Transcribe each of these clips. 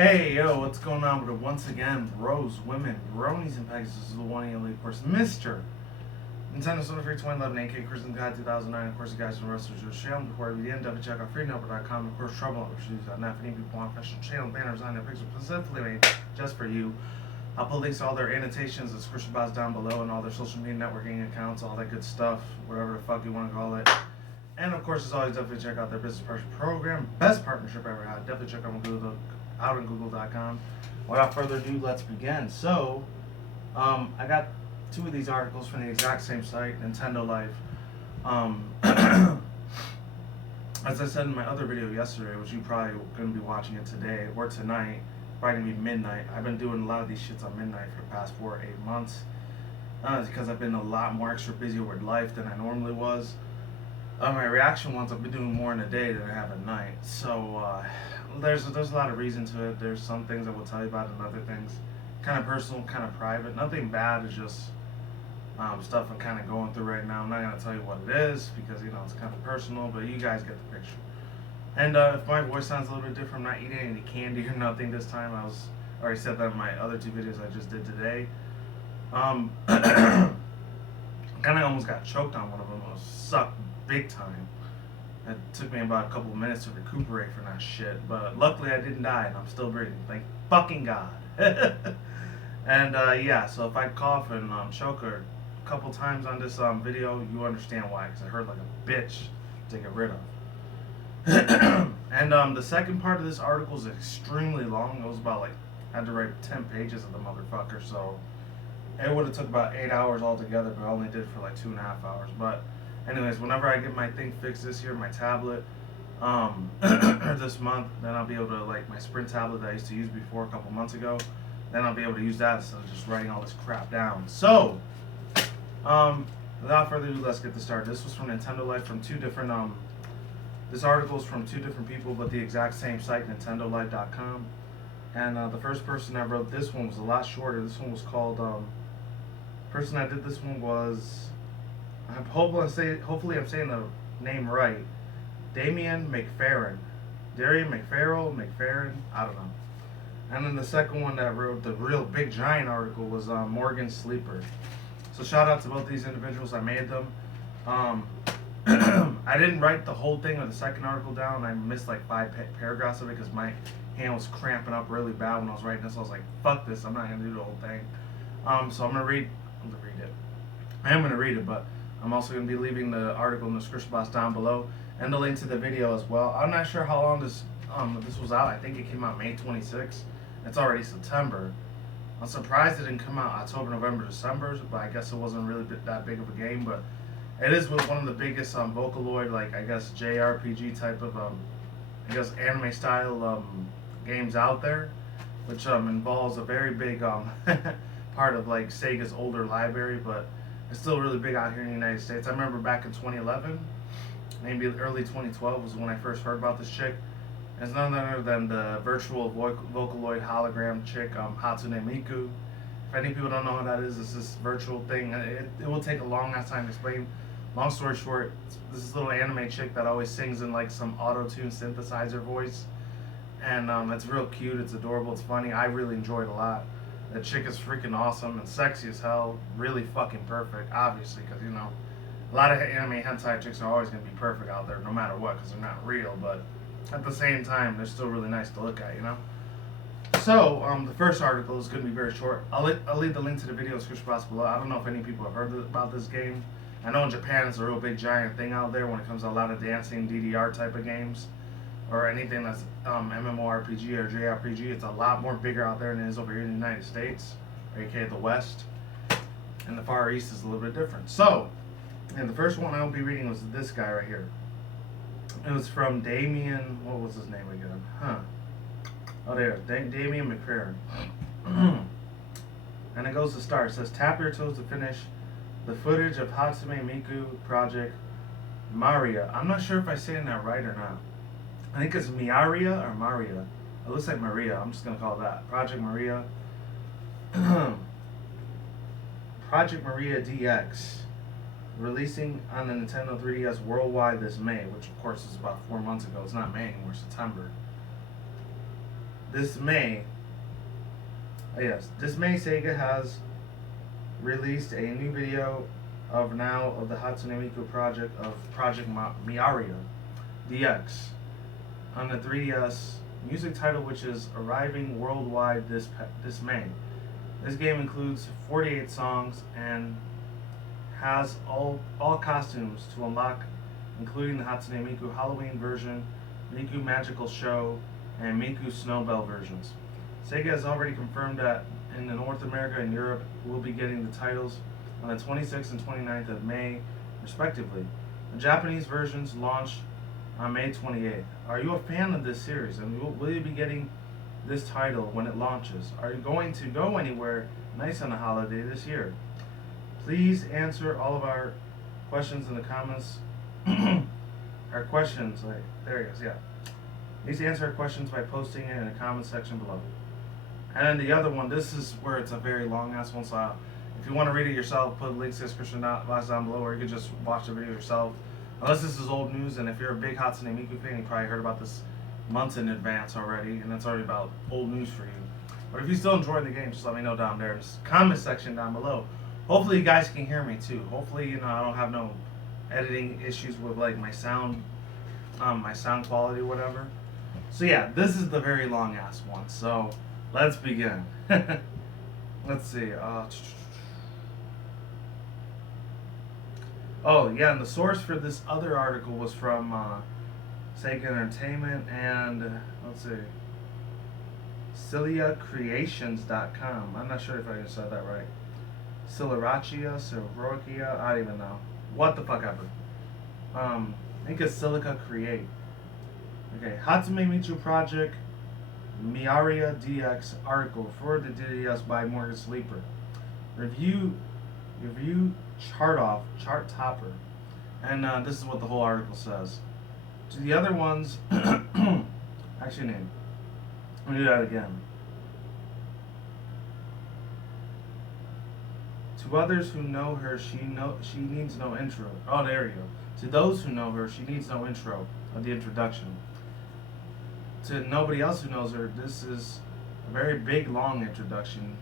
Hey, yo, what's going on with it? Once again, bros, women, bronies, and pegasisters is the one and only, of course, Mr. Nintendo Soda Free 2011, aka Christian Guide 2009, of course, you guys from Wrestlers your channel. Before we begin, double check out freenumber.com, of course, trouble.shoes.net. If any people want official channel banners on their pictures specifically made just for you. I'll put links to all their annotations, description box down below, and all their social media networking accounts, all that good stuff, whatever the fuck you want to call it. And of course, as always, definitely check out their business partnership program, best partnership I ever had. Definitely check out on Google.com. Without further ado, let's begin. So, I got two of these articles from the exact same site, Nintendo Life. As I said in my other video yesterday, which you probably going to be watching it today or tonight, probably going to be midnight. I've been doing a lot of these shits on midnight for the past 4 or 8 months. Because I've been a lot more extra busy with life than I normally was. My reaction ones, I've been doing more in the day than I have at night. So, there's a lot of reason to it. There's some things I will tell you about and other things kind of personal, kind of private. Nothing bad, it's just stuff I'm kind of going through right now. I'm not going to tell you what it is because, you know, it's kind of personal, but you guys get the picture. And if my voice sounds a little bit different, I'm not eating any candy or nothing this time. I already said that in my other two videos I just did today. Kind of almost got choked on one of them. It sucked big time. It took me about a couple of minutes to recuperate from that shit, but luckily I didn't die and I'm still breathing. Thank fucking God. And yeah, so if I cough and choke a couple times on this video, you understand why, because I hurt like a bitch to get rid of. And the second part of this article is extremely long. It was about like, I had to write 10 pages of the motherfucker, so it would have took about 8 hours altogether, but I only did it for like 2.5 hours. But anyways, whenever I get my thing fixed this year, my tablet, or this month, then I'll be able to, like, my Sprint tablet that I used to use before a couple months ago, then I'll be able to use that instead of just writing all this crap down. So, without further ado, let's get this started. This was from Nintendo Life from two different, this article is from two different people, but the exact same site, nintendolife.com. And the first person that wrote this one was a lot shorter. This one was called, person that did this one was, hopefully I'm saying the name right, Darian McFerrin, I don't know. And then the second one that wrote the real big giant article was Morgan Sleeper. So shout out to both these individuals. I made them. I didn't write the whole thing of the second article down. I missed like 5 paragraphs of it because my hand was cramping up really bad when I was writing this. I was like, fuck this, I'm not going to do the whole thing. So I'm going to read it. I am going to read it, but I'm also going to be leaving the article in the description box down below and the link to the video as well. I'm not sure how long this was out. I think it came out May 26th. It's already September. I'm surprised it didn't come out October, November, December, but I guess it wasn't really that big of a game. But it is with one of the biggest Vocaloid, like, I guess, JRPG type of, I guess, anime style games out there, which involves a very big part of, like, Sega's older library, but it's still really big out here in the United States. I remember back in 2011, maybe early 2012 was when I first heard about this chick. It's none other than the virtual Vocaloid hologram chick, Hatsune Miku. If any people don't know what that is, it's this virtual thing. It will take a long ass time to explain. Long story short, this is little anime chick that always sings in like some auto-tune synthesizer voice. And it's real cute, it's adorable, it's funny. I really enjoyed it a lot. The chick is freaking awesome and sexy as hell. Really fucking perfect, obviously, because, you know, a lot of anime hentai chicks are always going to be perfect out there, no matter what, because they're not real. But at the same time, they're still really nice to look at, you know? So, the first article is going to be very short. I'll leave the link to the video description box below. I don't know if any people have heard about this game. I know in Japan it's a real big giant thing out there when it comes to a lot of dancing, DDR type of games, or anything that's MMORPG or JRPG. It's a lot more bigger out there than it is over here in the United States, aka the West. And the Far East is a little bit different. So, and the first one I'll be reading was this guy right here. It was from Damian, what was his name again? Oh, there, Damian McFerrin. And it goes to start. It says, tap your toes to finish the footage of Hatsune Miku Project MIRAI. I'm not sure if I'm saying that right or not. I think it's Miaria or Maria. It looks like Maria. I'm just going to call it that. Project Maria. Project Maria DX. Releasing on the Nintendo 3DS worldwide this May, which of course is about 4 months ago. It's not May anymore, September. this May, this May Sega has released a new video of the Hatsune Miku project of Project Miaria DX on the 3DS music title, which is arriving worldwide this May. This game includes 48 songs and has all costumes to unlock, including the Hatsune Miku Halloween version, Miku Magical Show, and Miku Snowbell versions. Sega has already confirmed that in North America and Europe we'll be getting the titles on the 26th and 29th of May, respectively. The Japanese versions launch on May 28th. Are you a fan of this series, and will you be getting this title when it launches? Are you going to go anywhere nice on the holiday this year? Please answer all of our questions in the comments. Our questions, there it is, yeah. Please answer our questions by posting it in the comment section below. And then the other one, this is where it's a very long ass one, so if you want to read it yourself, put links in the description box down below, or you can just watch the video yourself. Unless this is old news, and if you're a big Hatsune Miku fan, you probably heard about this months in advance already, and that's already about old news for you. But if you still enjoy the game, just let me know down there in the comment section down below. Hopefully you guys can hear me too. Hopefully, I don't have no editing issues with like my sound quality or whatever. So yeah, this is the very long ass one. So let's begin. Let's see. Oh yeah, and the source for this other article was from Sega Entertainment and let's see, CiliaCreations.com. I'm not sure if I just said that right. Silaracia, I don't even know. What the fuck ever. I think it's Silica Create. Okay, Hatsune Miku Project Miaria DX article for the DDS by Morgan Sleeper. Review chart topper. And this is what the whole article says. To the other ones, actually, let me do that again. To others who know her, she needs no intro. Oh, there you go. To those who know her, she needs no intro of the introduction. To nobody else who knows her, this is a very big, long introduction.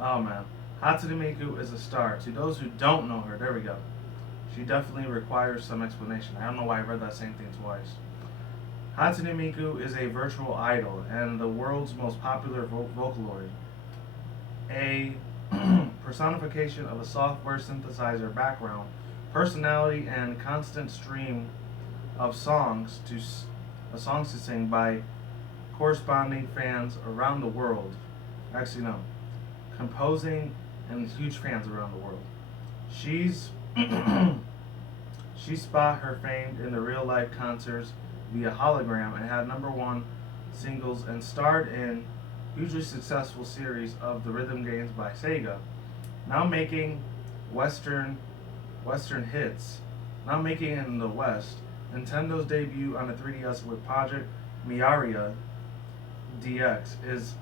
Oh man. Hatsune Miku is a star. To those who don't know her, there we go. She definitely requires some explanation. I don't know why I read that same thing twice. Hatsune Miku is a virtual idol and the world's most popular Vocaloid. A personification of a software synthesizer background, personality, and constant stream of songs to sing by corresponding fans around the world. Actually, no. Composing and huge fans around the world. She spot her fame in the real life concerts via hologram and had #1 singles and starred in hugely successful series of the rhythm games by Sega. Now making Western hits. Now making it in the West. Nintendo's debut on the 3DS with Project Miaria DX is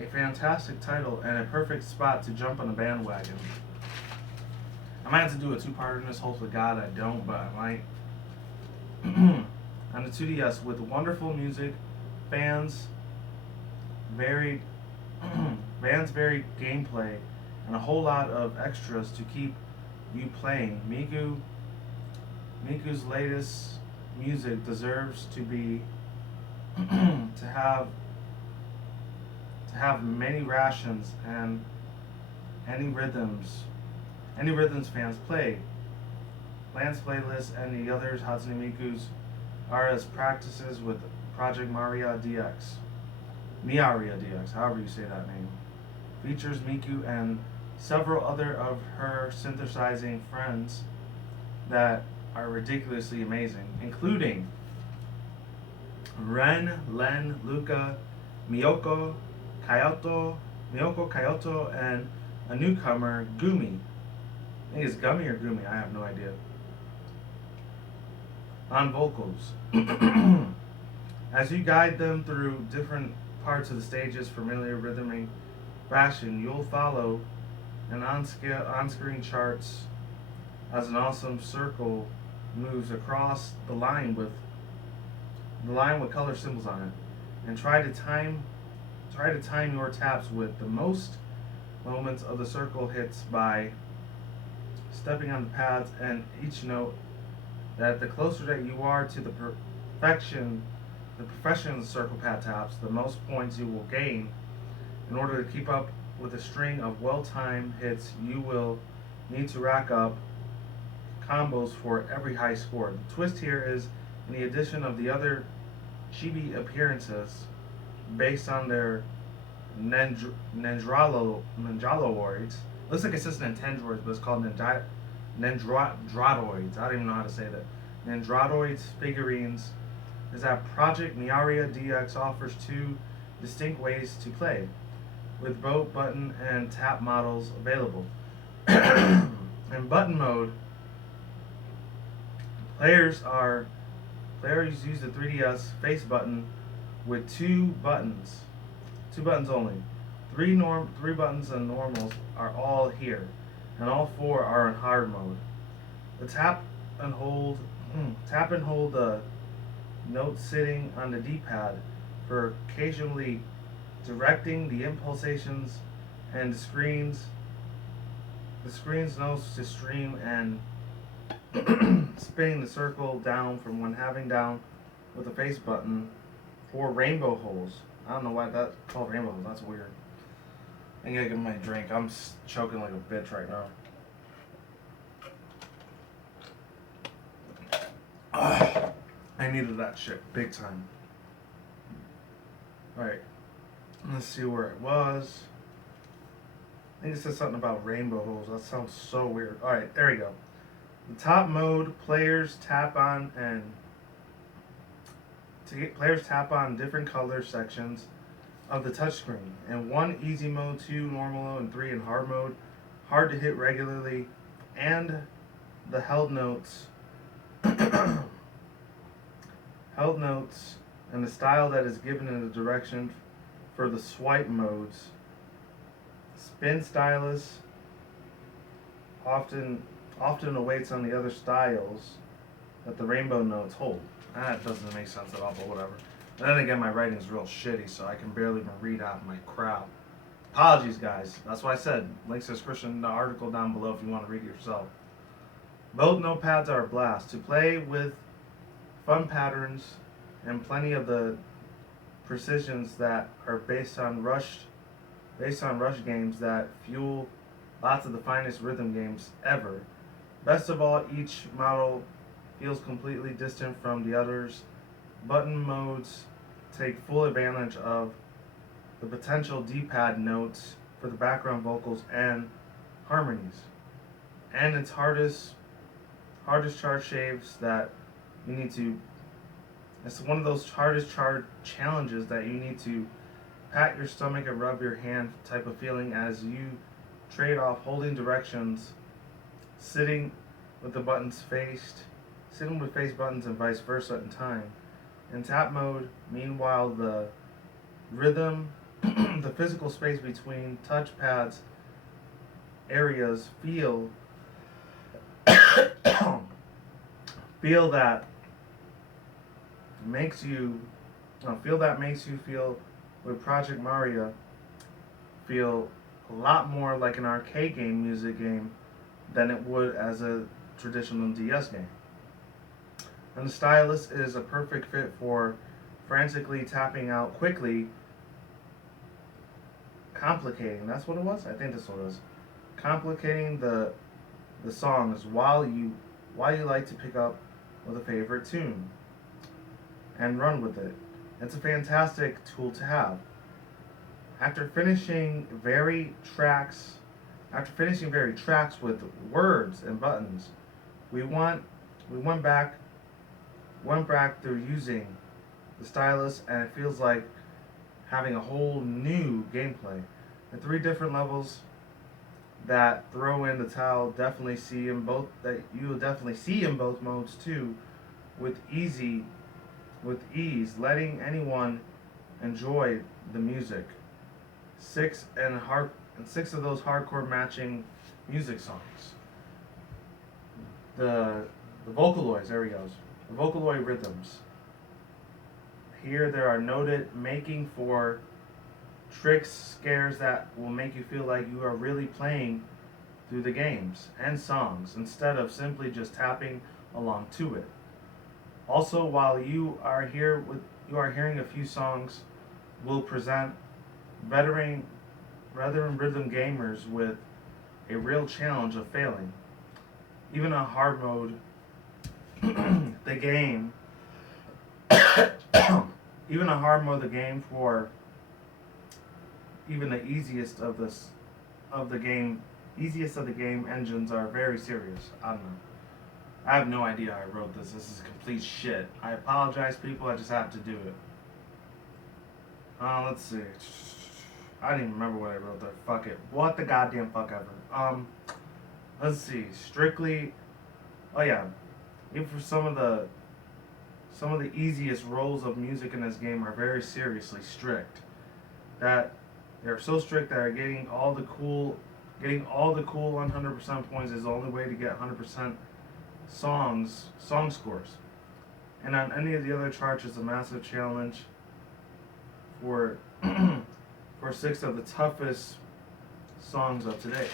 a fantastic title and a perfect spot to jump on the bandwagon. I might have to do a two-parter in this, hopefully God I don't, but I might. On the 2DS with wonderful music, fans varied gameplay, and a whole lot of extras to keep you playing. Miku's latest music deserves to be to have many rations and any rhythms fans play. Lance playlist and the others Hatsune Miku's are as practices with Project Miaria DX, however you say that name. Features Miku and several other of her synthesizing friends that are ridiculously amazing, including Ren, Len, Luca, Miyoko Kyoto, and a newcomer, Gumi. I think it's Gummy or Gumi, I have no idea. On vocals. As you guide them through different parts of the stage's familiar rhythmic fashion, you'll follow an on-screen charts as an awesome circle moves across the line with color symbols on it. and try to time your taps with the most moments of the circle hits by stepping on the pads and each note. That the closer that you are to the perfection of the circle pad taps, the most points you will gain. In order to keep up with a string of well-timed hits, you will need to rack up combos for every high score. The twist here is, in the addition of the other chibi appearances based on their Nendroloids. Looks like it says Nintendroids, but it's called Nendroids. I don't even know how to say that. Nendroids figurines is that Project MIRAI DX offers two distinct ways to play, with both button and tap models available. In button mode, players use the 3DS face button with two buttons only. Three buttons and normals are all here, and all four are in hard mode. The tap and hold the note sitting on the D-pad for occasionally directing the impulsations and the screen's notes to stream and spinning the circle down from one having down with the face button for rainbow holes. I don't know why that's called rainbow holes. That's weird. I gotta get my drink. I'm choking like a bitch right now. I needed that shit big time. Alright. Let's see where it was. I think it said something about rainbow holes. That sounds so weird. Alright, there we go. The top mode, players tap on different color sections of the touchscreen. And 1 easy mode, 2 normal mode, and 3 in hard mode. Hard to hit regularly. And the held notes and the style that is given in the direction for the swipe modes. Spin stylus often awaits on the other styles that the rainbow notes hold. That doesn't make sense at all, but whatever. And then again, my writing is real shitty, so I can barely even read out my crowd. Apologies, guys. That's why I said links to the description in the article down below if you want to read it yourself. Both notepads are a blast to play with, fun patterns, and plenty of the precisions that are based on rush games that fuel lots of the finest rhythm games ever. Best of all, each model feels completely distant from the others. Button modes take full advantage of the potential D-pad notes for the background vocals and harmonies. And its hardest chart shapes that you need to. It's one of those hardest chart challenges that you need to pat your stomach and rub your hand type of feeling as you trade off holding directions, sitting with face buttons and vice versa in time. In tap mode, meanwhile, the rhythm, the physical space between touch pads areas feel that makes you feel with Project Mario feel a lot more like an arcade game, music game, than it would as a traditional DS game. And the stylus is a perfect fit for frantically tapping out quickly, complicating. That's what it was? I think that's what it was. Complicating the songs while you like to pick up with a favorite tune and run with it. It's a fantastic tool to have. After finishing varied tracks with words and buttons, we went back through using the stylus, and it feels like having a whole new gameplay. The 3 different levels that throw in the towel you'll definitely see in both modes too, with ease, letting anyone enjoy the music. 6 of those hardcore matching music songs. The Vocaloids, there he goes. The Vocaloid rhythms. Here there are noted making for tricks, scares that will make you feel like you are really playing through the games and songs instead of simply just tapping along to it. Also, while you are hearing a few songs, will present veteran rhythm gamers with a real challenge of failing. Even a hard mode, the game, even a hard mode, the game for even the easiest of the game engines are very serious. I don't know. I have no idea how I wrote this. This is complete shit. I apologize, people. I just have to do it. Let's see. I don't even remember what I wrote there. Fuck it. What the goddamn fuck ever. Let's see. Strictly. Oh yeah. Even for some of the easiest roles of music in this game are very seriously strict. That they're so strict that getting all the cool 100% points is the only way to get 100% song scores. And on any of the other charts is a massive challenge for for 6 of the toughest songs of today.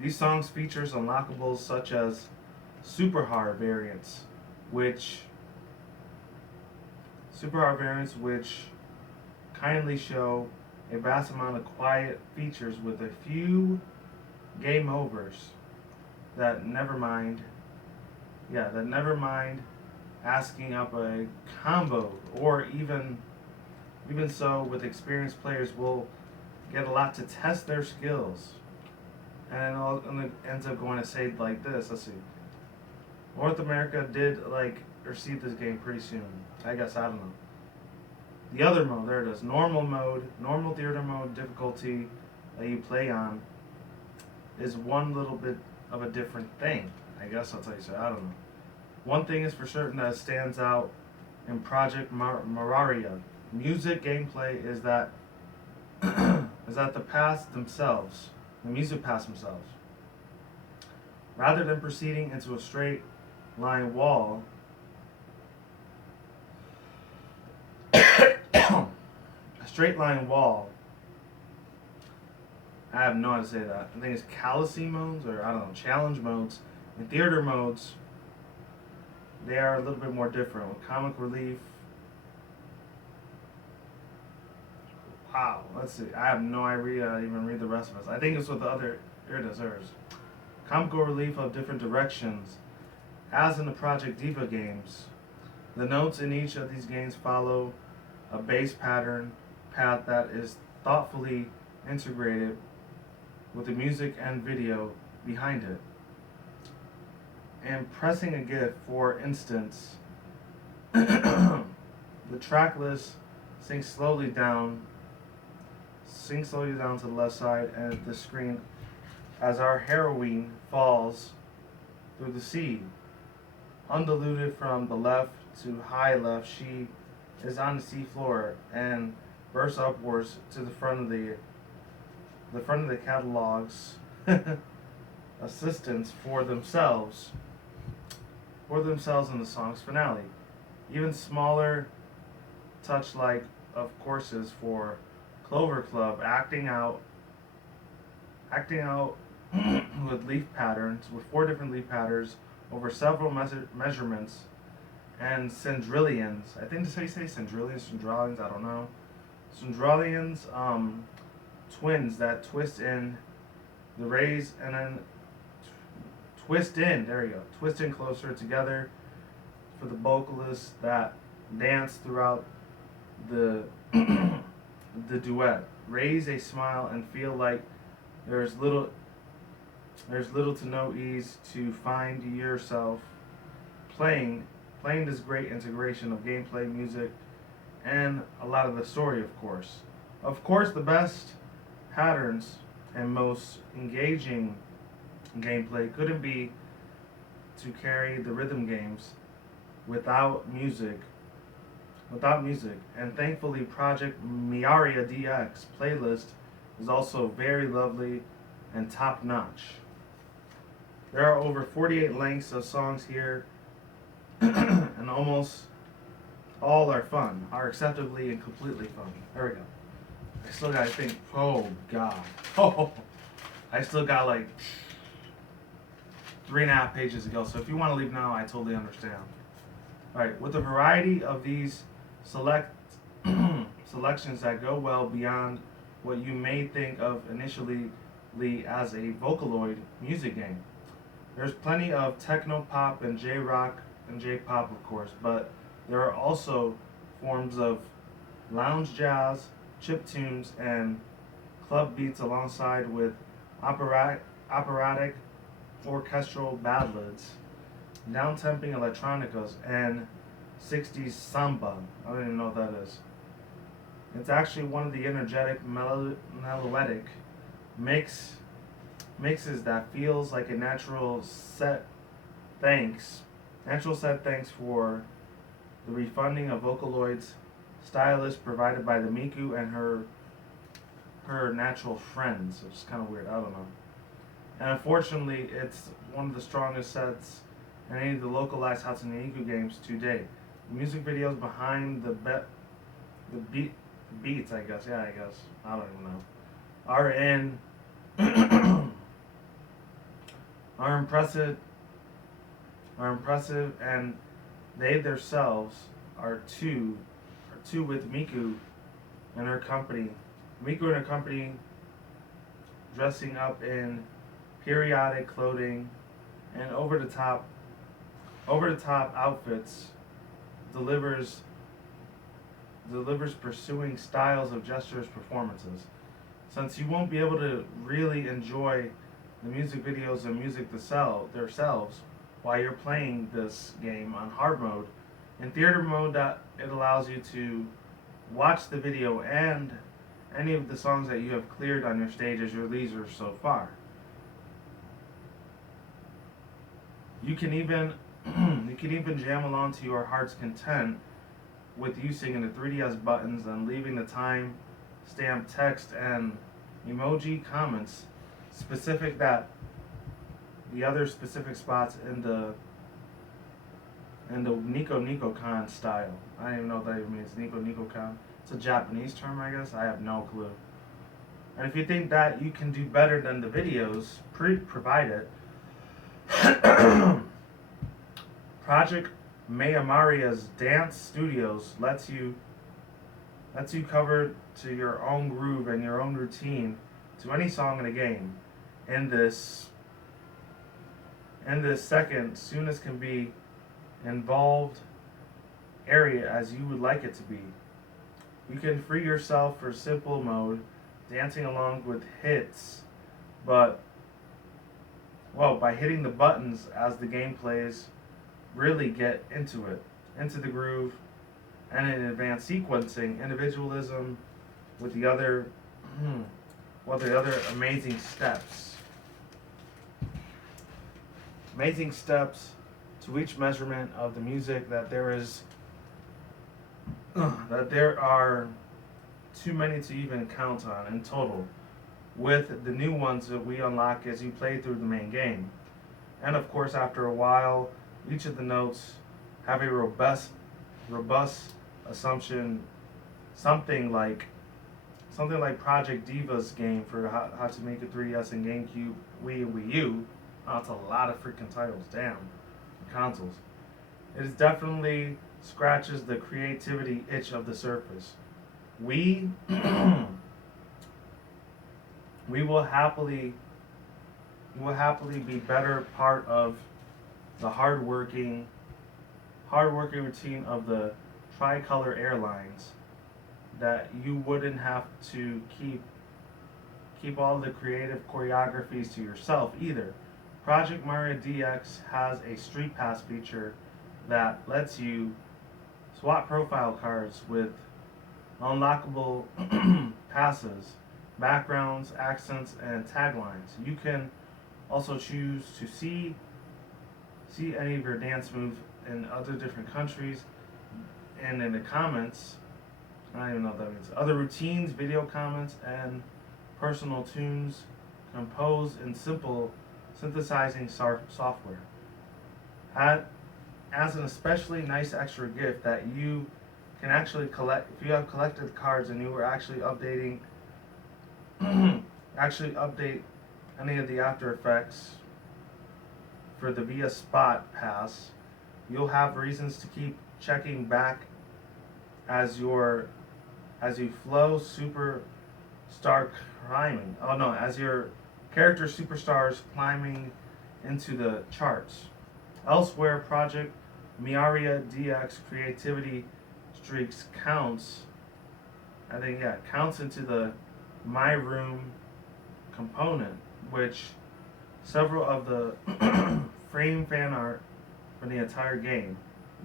These songs features unlockables such as super hard variants, which kindly show a vast amount of quiet features with a few game overs that never mind asking up a combo, or even so with experienced players will get a lot to test their skills. And it ends up going to say like this. Let's see. North America did receive this game pretty soon. I guess, I don't know. The other mode, there it is. Normal mode, normal theater mode difficulty that you play on is one little bit of a different thing. I guess I'll tell you so. I don't know. One thing is for certain that stands out in Project MIRAI music gameplay is that the music paths themselves. Rather than proceeding into a straight line wall, I have no idea how to say that. I think it's Calacy modes, or I don't know, challenge modes. And theater modes, they are a little bit more different. With comic relief. Wow, let's see. I have no idea how to even read the rest of this. I think it's with the other. Here it is, hers. Comical relief of different directions. As in the Project Diva games, the notes in each of these games follow a bass path that is thoughtfully integrated with the music and video behind it. And pressing a GIF, for instance, the track list sinks slowly down to the left side and the screen as our heroine falls through the sea. Undiluted from the left to high left, she is on the sea floor and bursts upwards to the front of the catalog's assistance for themselves in the song's finale. Even smaller touch like of courses for Clover Club acting out with leaf patterns, with 4 different leaf patterns over several measurements, and Cendrilians. I think that's how you say Cendrilians, I don't know. Cendrilians, twins that twist in the rays and then twist in closer together for the vocalists that dance throughout the the duet. Raise a smile and feel like there's little to no ease to find yourself playing this great integration of gameplay, music, and a lot of the story, of course. Of course, the best patterns and most engaging gameplay couldn't be to carry the rhythm games without music. And thankfully, Project MIRAI DX playlist is also very lovely and top-notch. There are over 48 lengths of songs here and almost all are fun, are acceptably and completely fun. There we go. I still gotta think. Oh god. Oh, I still got like 3.5 pages to go. So if you want to leave now, I totally understand. All right, with a variety of these selections that go well beyond what you may think of initially as a Vocaloid music game. There's plenty of techno pop and J-rock and J-pop, of course, but there are also forms of lounge jazz, chiptunes, and club beats alongside with operatic orchestral ballads, down-temping electronicas, and 60s samba. I don't even know what that is. It's actually one of the energetic, melodic mixes that feels like a natural set thanks for the refunding of Vocaloid's stylist provided by the Miku and her natural friends, which is kind of weird. I don't know. And unfortunately, it's one of the strongest sets in any of the localized Hatsune Miku games to date. The music videos behind the beats, I guess. Yeah, I guess. I don't even know. Are in are impressive, and they themselves are two with Miku and her company. Miku and her company dressing up in periodic clothing and over the top outfits delivers pursuing styles of gestures performances. Since you won't be able to really enjoy the music videos and music themselves while you're playing this game on hard mode, in theater mode that it allows you to watch the video and any of the songs that you have cleared on your stage as your leisure so far. You can even jam along to your heart's content with using the 3DS buttons and leaving the time stamp text and emoji comments specific that the other specific spots in the Nico Nico Con style. I don't even know what that even means. Nico Nico Con. It's a Japanese term, I guess. I have no clue. And if you think that you can do better than the videos provided, Project Mayamaria's Dance Studios lets you cover to your own groove and your own routine to any song in a game. In this second, soon as can be involved area as you would like it to be. You can free yourself for simple mode, dancing along with hits, but by hitting the buttons as the game plays, really get into the groove, and in advanced sequencing, individualism with the other amazing steps. Amazing steps to each measurement of the music that there are too many to even count on in total, with the new ones that we unlock as you play through the main game. And of course, after a while, each of the notes have a robust assumption, something like Project Diva's game for Hatsune Miku 3DS and GameCube, Wii, and Wii U. Oh, that's a lot of freaking titles, damn, consoles. It is definitely scratches the creativity itch of the surface. We will happily be better part of the hardworking routine of the Tricolor Airlines, that you wouldn't have to keep all the creative choreographies to yourself either. Project Mirai DX has a Street Pass feature that lets you swap profile cards with unlockable passes, backgrounds, accents, and taglines. You can also choose to see any of your dance moves in other different countries, and in the comments, I don't even know what that means, other routines, video comments, and personal tunes composed in simple synthesizing software. as an especially nice extra gift that you can actually collect. If you have collected cards and you were actually updating, actually update any of the after effects for the via spot pass, you'll have reasons to keep checking back as you flow superstar climbing. Oh no, as your character superstars climbing into the charts. Elsewhere, Project Miaria DX creativity streaks counts. I think yeah, counts into the My Room component, which several of the frame fan art for the entire game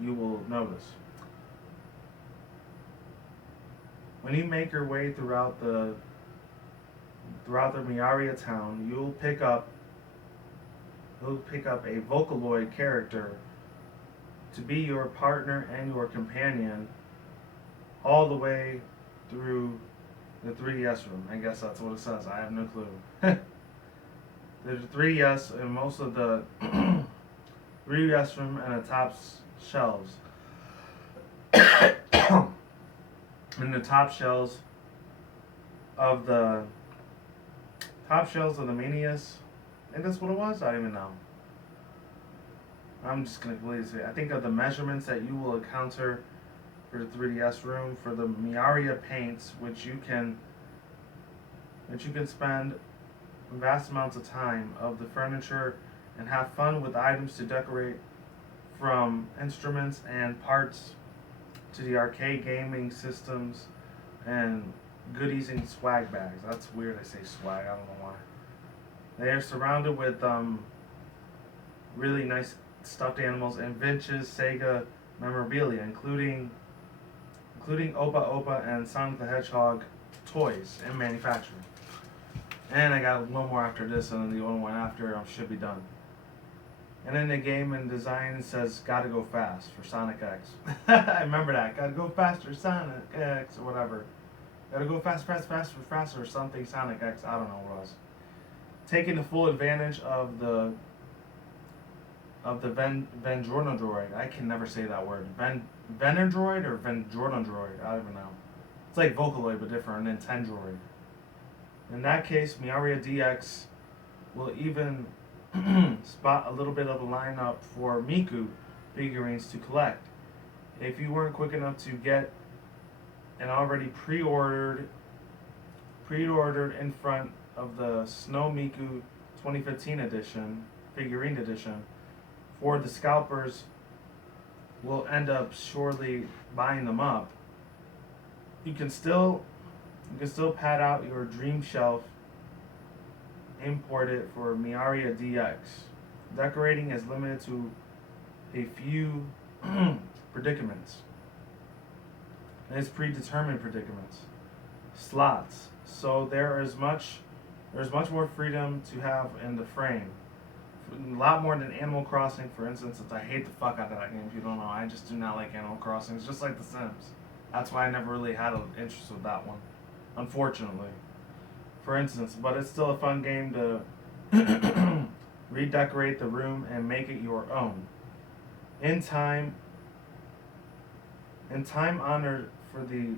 you will notice. When you make your way throughout the Miaria town, you'll pick up a Vocaloid character to be your partner and your companion all the way through the 3DS room. I guess that's what it says. I have no clue. There's a 3DS and most of the 3DS room and the top shelves. In the top shelves of the Manias. I think that's what it was. I don't even know. I'm just gonna completely say. I think of the measurements that you will encounter for the 3DS room for the Miaria paints, which you can spend vast amounts of time of the furniture and have fun with items to decorate, from instruments and parts to the arcade gaming systems and goodies and swag bags. That's weird. I say swag. I don't know why. They are surrounded with really nice stuffed animals and vintage Sega memorabilia, including Opa Opa and Sonic the Hedgehog toys and manufacturing. And I got one more after this, and then the only one after should be done. And then the game and design says "Gotta go fast" for Sonic X. I remember that. Gotta go faster, Sonic X, or whatever. Gotta go faster, or something Sonic X. I don't know what it was. Taking the full advantage of the Vendronodroid. I can never say that word. Venodroid or Vendronodroid. I don't even know. It's like Vocaloid but different, and then Tendroid. In that case, Miaria DX will even spot a little bit of a lineup for Miku figurines to collect. If you weren't quick enough to get an already pre-ordered in front of the Snow Miku 2015 edition, figurine edition, for the scalpers will end up surely buying them up. You can still pad out your dream shelf, import it for Miaria DX. Decorating is limited to a few predicaments. And it's predetermined predicaments. Slots. So there's much more freedom to have in the frame. A lot more than Animal Crossing, for instance. I hate the fuck out of that game. If you don't know, I just do not like Animal Crossing. It's just like The Sims. That's why I never really had an interest with that one, unfortunately. For instance, but it's still a fun game to redecorate the room and make it your own. In time honored for the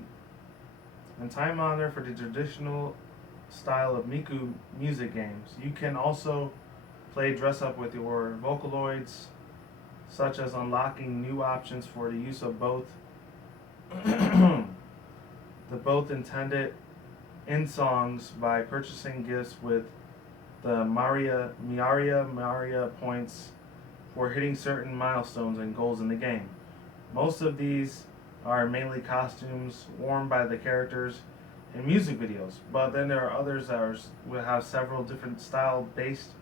traditional style of Miku music games, you can also play dress up with your Vocaloids, such as unlocking new options for the use of both both intended in songs by purchasing gifts with the Miaria points for hitting certain milestones and goals in the game. Most of these are mainly costumes worn by the characters in music videos, but then there are others that will have several different style based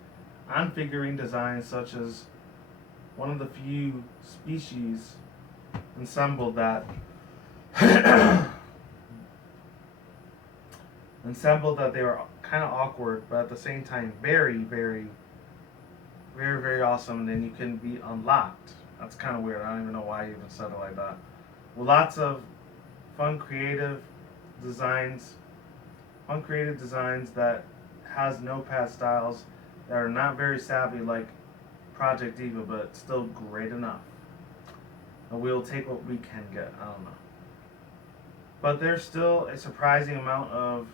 on figurine designs, such as one of the few species ensemble that they are kind of awkward, but at the same time very, very, very, very awesome. And then you can be unlocked. That's kind of weird. I don't even know why I even said it like that. With lots of fun, creative designs that has no-pad styles that are not very savvy like Project Diva, but still great enough. we'll take what we can get. I don't know. But there's still a surprising amount of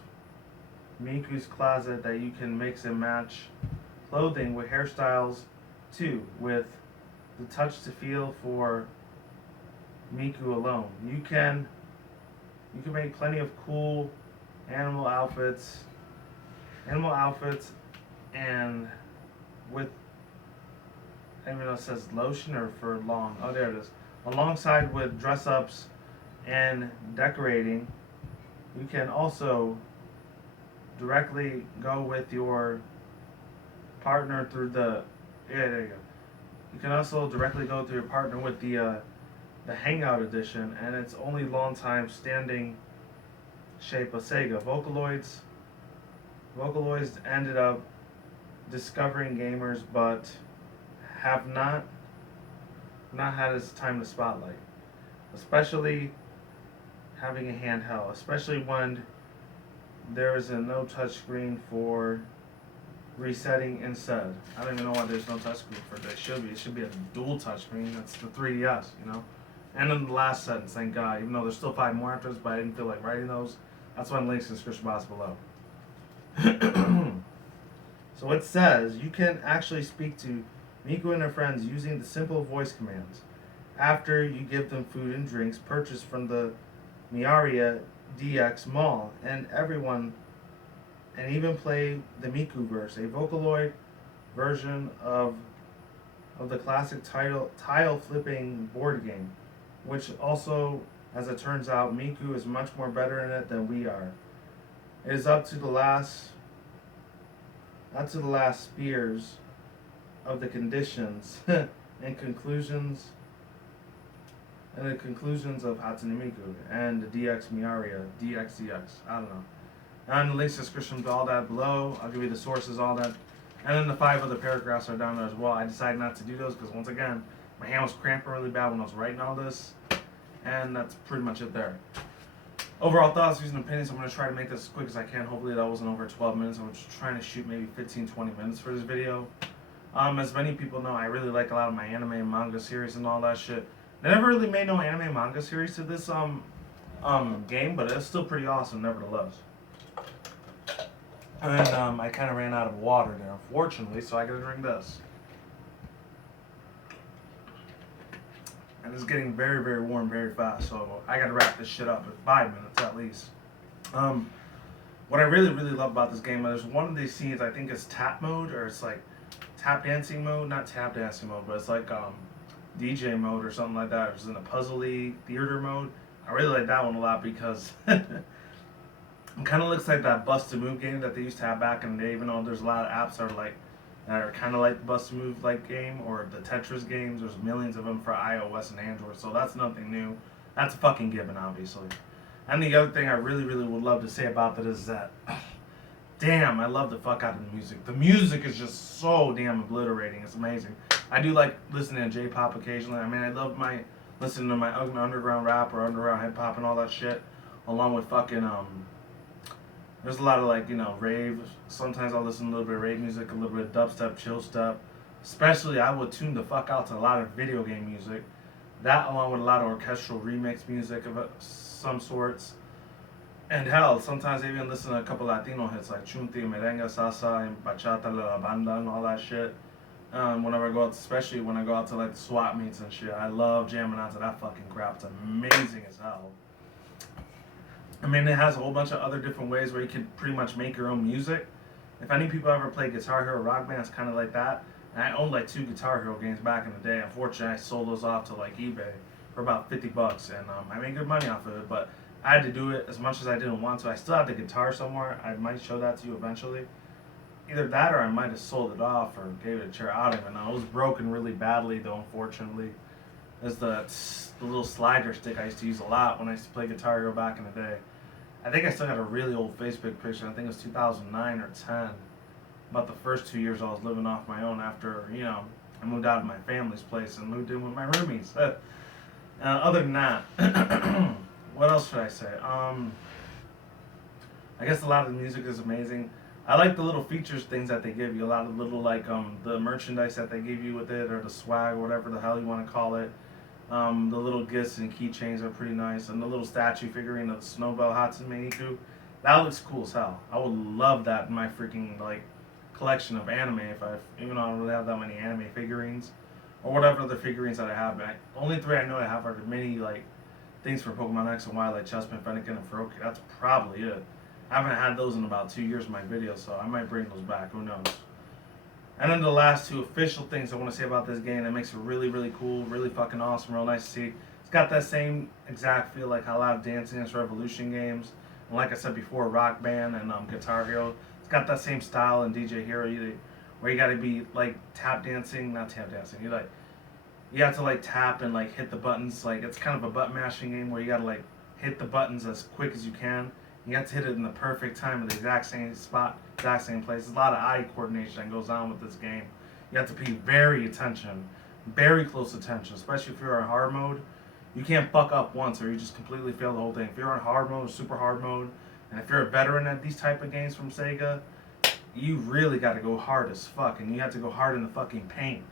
Miku's closet that you can mix and match clothing with hairstyles too, with the touch to feel for Miku alone. You can make plenty of cool animal outfits, animal outfits, and with I don't even know if it says lotion or for long. Oh, there it is. Alongside with dress ups and decorating, you can also directly go with your partner through the there you go. You can also directly go through your partner with the Hangout edition, and it's only long time standing shape of Sega. Vocaloids ended up discovering gamers, but have not had its time to spotlight, especially having a handheld, especially when there is a no touch screen for resetting instead. I don't even know why there's no touch screen for it. It should be a dual touch screen. That's the 3DS, you know. And in the last sentence, thank God, even though there's still 5 more after this, but I didn't feel like writing those. That's why links in the description box below. So it says you can actually speak to Miku and her friends using the simple voice commands after you give them food and drinks purchased from the Mirai DX Mall, and even play the Miku verse, a Vocaloid version of the classic tile flipping board game, which also, as it turns out, Miku is much more better in it than we are. It is up to the last spears of the conditions and conclusions of Hatsune Miku and the DX Miaria, DXDX, I don't know. And the links description to all that below. I'll give you the sources, all that. And then the 5 other paragraphs are down there as well. I decided not to do those because, once again, my hand was cramping really bad when I was writing all this. And that's pretty much it there. Overall thoughts, views, and opinions. I'm going to try to make this as quick as I can. Hopefully that wasn't over 12 minutes. I was trying to shoot maybe 15-20 minutes for this video. As many people know, I really like a lot of my anime and manga series and all that shit. They never really made no anime manga series to this game, but it's still pretty awesome nevertheless. And then I kind of ran out of water there, unfortunately, so I gotta drink this. And it's getting very, very warm very fast, so I gotta wrap this shit up in 5 minutes at least. What I really, really love about this game, there's one of these scenes, I think it's tap mode, or it's like tap dancing mode, not tap dancing mode, but it's like DJ mode or something like that. It's in a puzzly theater mode. I really like that one a lot because it kind of looks like that Bust a Move game that they used to have back in the day. Even though there's a lot of apps that are kind of like the Bust a Move like game or the Tetris games. There's millions of them for iOS and Android, so that's nothing new. That's a fucking given, obviously. And the other thing I really, really would love to say about that is that, damn, I love the fuck out of the music. The music is just so damn obliterating. It's amazing. I do like listening to J-pop occasionally. I mean, I love listening to my underground rap or underground hip hop and all that shit, along with fucking there's a lot of like, you know, rave. Sometimes I'll listen to a little bit of rave music, a little bit of dubstep, chill step. Especially, I would tune the fuck out to a lot of video game music. That, along with a lot of orchestral remix music of some sorts. And hell, sometimes I even listen to a couple Latino hits like Chunti, Merengue, Salsa, and Bachata, La Banda, and all that shit. Whenever I go out, especially when I go out to like the swap meets and shit, I love jamming out to that fucking crap. It's amazing as hell. I mean, it has a whole bunch of other different ways where you can pretty much make your own music. If any people ever play Guitar Hero Rock Band, it's kind of like that. And I owned like 2 Guitar Hero games back in the day. Unfortunately, I sold those off to like eBay for about $50, and I made good money off of it. But I had to do it as much as I didn't want to. I still have the guitar somewhere. I might show that to you eventually. Either that or I might have sold it off or gave it a chair. I don't even know. It was broken really badly though, unfortunately. It's the little slider stick I used to use a lot when I used to play Guitar Hero back in the day. I think I still got a really old Facebook picture. I think it was 2009 or 10. About the first 2 years I was living off my own after, you know, I moved out of my family's place and moved in with my roomies. Other than that, what else should I say? I guess a lot of the music is amazing. I like the little features things that they give you. A lot of little like the merchandise that they give you with it, or the swag, or whatever the hell you want to call it. The little gifts and keychains are pretty nice, and the little statue figurine of the Snowbell Hatsune Miku, that looks cool as hell. I would love that in my freaking like collection of anime. If I, even though I don't really have that many anime figurines, or whatever other figurines that I have. But the only three I know I have are the mini like things for Pokemon X and Y, like Chespin, Fennekin, and Froakie. That's probably it. I haven't had those in about 2 years in my videos, so I might bring those back. Who knows? And then the last two official things I want to say about this game that makes it really, really cool, really fucking awesome, real nice to see. It's got that same exact feel like a lot of Dance Dance Revolution games. And like I said before, Rock Band and Guitar Hero. It's got that same style in DJ Hero where you got to be like tap dancing, not tap dancing. You have to like tap and like hit the buttons. Like it's kind of a button mashing game where you got to like hit the buttons as quick as you can. You have to hit it in the perfect time at the exact same spot, exact same place. There's a lot of eye coordination that goes on with this game. You have to pay very close attention, especially if you're in hard mode. You can't fuck up once or you just completely fail the whole thing. If you're in hard mode or super hard mode, and if you're a veteran at these type of games from Sega, you really got to go hard as fuck, and you have to go hard in the fucking paint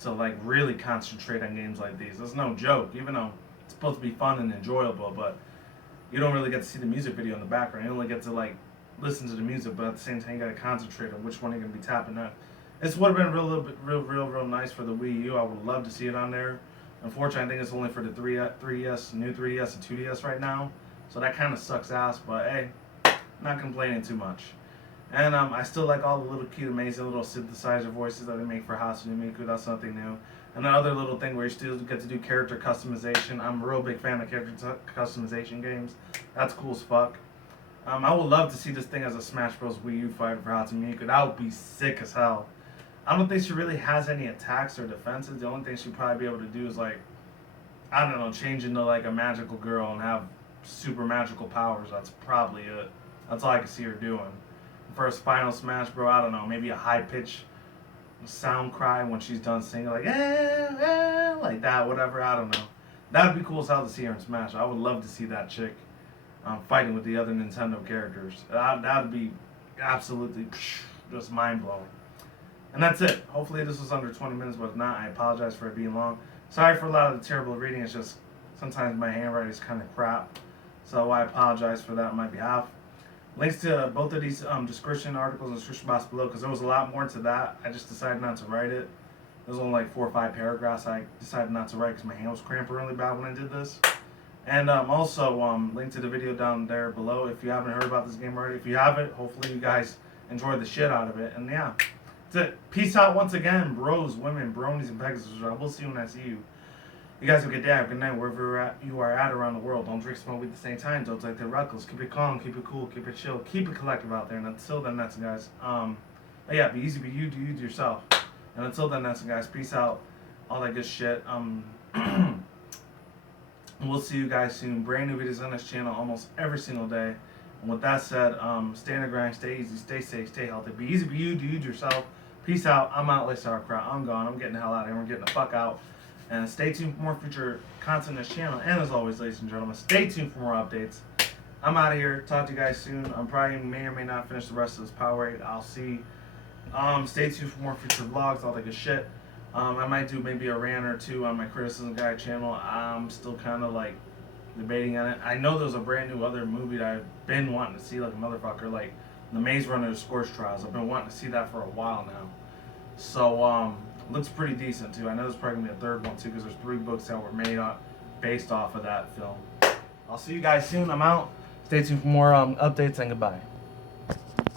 to like really concentrate on games like these. That's no joke, even though it's supposed to be fun and enjoyable, but you don't really get to see the music video in the background. You only get to like listen to the music, but at the same time, you gotta concentrate on which one you're gonna be tapping at. This would have been real nice for the Wii U. I would love to see it on there. Unfortunately, I think it's only for the 3DS, new 3DS and 2DS right now. So that kind of sucks ass, but hey, not complaining too much. And I still like all the little cute, amazing little synthesizer voices that they make for Hatsune Miku. That's something new. And the other little thing where you still get to do character customization. I'm a real big fan of character customization games. That's cool as fuck. I would love to see this thing as a Smash Bros. Wii U fighter for Hatsune Miku. That would be sick as hell. I don't think she really has any attacks or defenses. The only thing she'd probably be able to do is like, I don't know, change into like a magical girl and have super magical powers. That's probably it. That's all I can see her doing. For a Final Smash Bro, I don't know, maybe a high pitch sound cry when she's done singing, like like that, whatever. I don't know. That would be cool as hell to see her in Smash. I would love to see that chick fighting with the other Nintendo characters. That would be absolutely just mind blowing. And that's it. Hopefully this was under 20 minutes, but if not, I apologize for it being long. Sorry for a lot of the terrible reading. It's just sometimes my handwriting is kind of crap. So I apologize for that on my behalf. Links to both of these description articles in the description box below, because there was a lot more to that. I just decided not to write it. There was only like 4 or 5 paragraphs I decided not to write because my hand was cramping really bad when I did this. And also link to the video down there below if you haven't heard about this game already. If you haven't, hopefully you guys enjoyed the shit out of it. And yeah, that's it. Peace out once again, bros, women, bronies, and pegasisters. I will see you when I see you. You guys have a good day, have a good night, wherever you are at around the world. Don't drink, smoke, weed at the same time. Don't take the reckless. Keep it calm, keep it cool, keep it chill, keep it collective out there. And until then, that's it, guys. But yeah, be easy, be you, do you to yourself. And until then, that's it, guys. Peace out, all that good shit. We'll see you guys soon. Brand new videos on this channel almost every single day. And with that said, stay on the grind, stay easy, stay safe, stay healthy. Be easy, be you, do you to yourself. Peace out. I'm out, like sauerkraut. I'm gone. I'm getting the hell out of here. We're getting the fuck out. And stay tuned for more future content on this channel. And as always, ladies and gentlemen, stay tuned for more updates. I'm out of here. Talk to you guys soon. I'm probably may or may not finish the rest of this Powerade. I'll see. Stay tuned for more future vlogs, all that good shit. I might do maybe a rant or two on my Criticism Guy channel. I'm still kind of like debating on it. I know there's a brand new other movie that I've been wanting to see like a motherfucker, like The Maze Runner Scorch Trials. I've been wanting to see that for a while now. So, looks pretty decent too. I know there's probably gonna be a third one too, because there's 3 books that were made based off of that film. I'll see you guys soon. I'm out. Stay tuned for more updates, and goodbye.